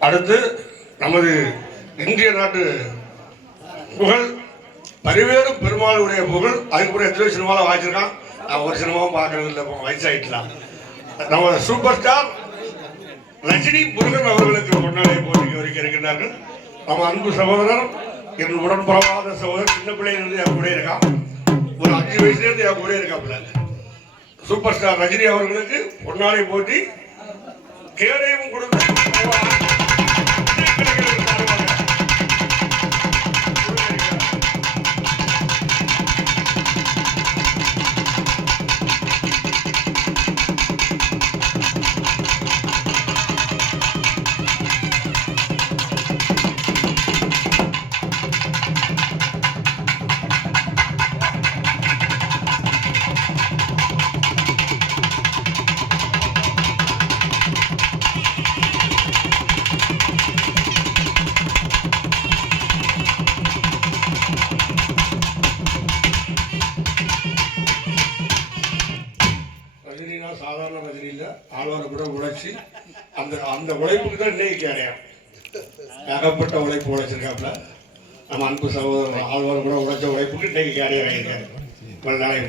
அடுத்து நமது இந்திய நாட்டு புகழ் பரிவேறும் பெருமாளுடைய புகழ். அதுக்கப்புறம் எத்தனை சினிமாவில் வாங்கிச்சிருக்கான் நான் ஒரு சினிமாவும் பார்க்கறது இல்லை வயசாயிட்டலாம் நம்ம சூப்பர் ஸ்டார் ரஜினி முருகன் அவர்களுக்கு முன்னாலே போட்டிக்கு வரைக்கும் இருக்கின்றார்கள். நம்ம அன்பு சகோதரர் என் உடன்புறவாத சகோதரர் சின்ன பிள்ளையிலிருந்து என் கூட இருக்கான். ஒரு அஞ்சு வயசுலேருந்து என் கூட இருக்காப்புல. சூப்பர் ஸ்டார் ரஜினி அவர்களுக்கு பொன்னாலை போட்டி கேடையும் கொடுத்து சாதாரண ரஜினி ஆழ்வாரை கூட உழைச்சி அந்த அந்த உழைப்புக்கு தான் இன்னைக்கு கேடையாம் ஏகப்பட்ட உழைப்பு உழைச்சிருக்காப்புல. நம்ம அன்பு சகோதரர் ஆழ்வார் கூட உழைச்ச உழைப்புக்கு இன்னைக்கு கேடையா வாங்கியிருக்காரு பல நாளைக்கு